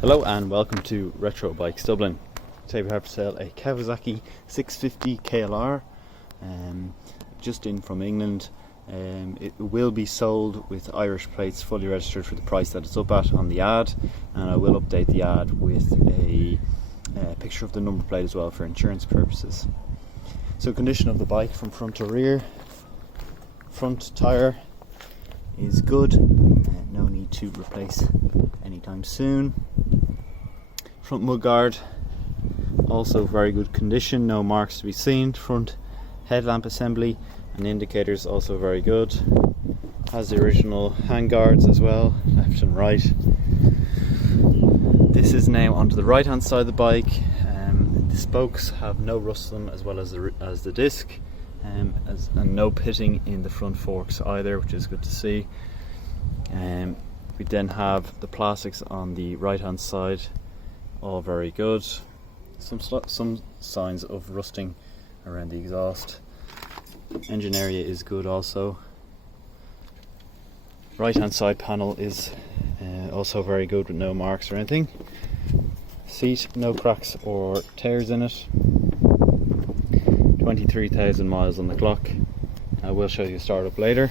Hello and welcome to Retro Bikes Dublin. Today we have for sale a Kawasaki 650 KLR, just in from England. It will be sold with Irish plates, fully registered for the price that it's up at on the ad, and I will update the ad with a picture of the number plate as well for insurance purposes. So condition of the bike from front to rear: front tyre is good, no need to replace anytime soon. Front mudguard also very good condition, no marks to be seen. Front headlamp assembly and indicators also very good. Has the original handguards as well, left and right. This is now onto the right hand side of the bike. The spokes have no rust on them, as well as the disc, and no pitting in the front forks either, which is good to see. We then have the plastics on the right hand side, all very good. Some signs of rusting around the exhaust. Engine area is good also. Right hand side panel is also very good with no marks or anything. Seat, no cracks or tears in it. 23,000 miles on the clock. I will show you a startup later.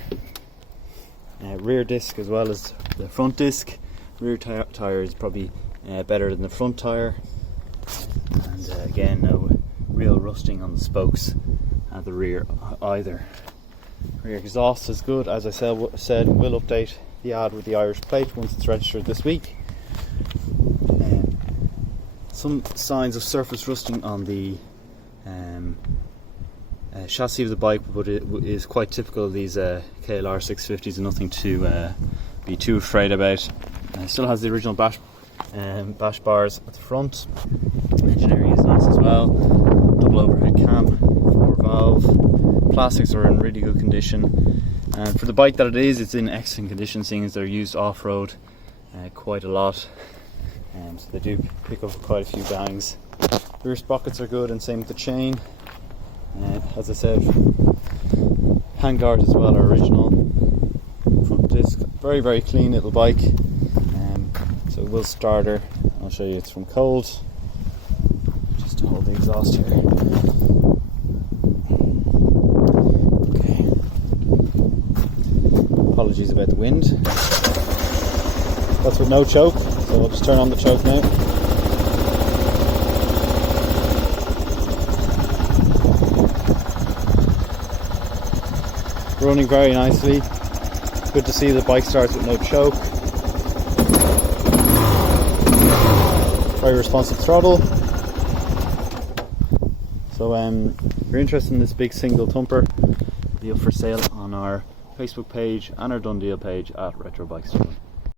Rear disc as well as the front disc. Rear tyre is probably better than the front tyre, and again, no real rusting on the spokes at the rear either. Rear exhaust is good, as I said. We'll update the ad with the Irish plate once it's registered this week. Some signs of surface rusting on the chassis of the bike, but it is quite typical of these KLR 650s, and nothing to be too afraid about. Still has the original bash bars at the front. Engine area is nice as well. Double overhead cam, 4-valve. Plastics are in really good condition, and for the bike that it is, it's in excellent condition, seeing as they're used off-road quite a lot, so they do pick up quite a few bangs. Rear sprockets are good, and same with the chain. As I said, handguards as well are original. Front disc, very very clean little bike. So we'll start her. I'll show you it's from cold, just to hold the exhaust here. Okay. Apologies about the wind. That's with no choke, so I'll just turn on the choke now. Running very nicely. Good to see the bike starts with no choke. Very responsive throttle. So if you're interested in this big single thumper, it'll be up for sale on our Facebook page and our done deal page at Retro Bikes Dublin.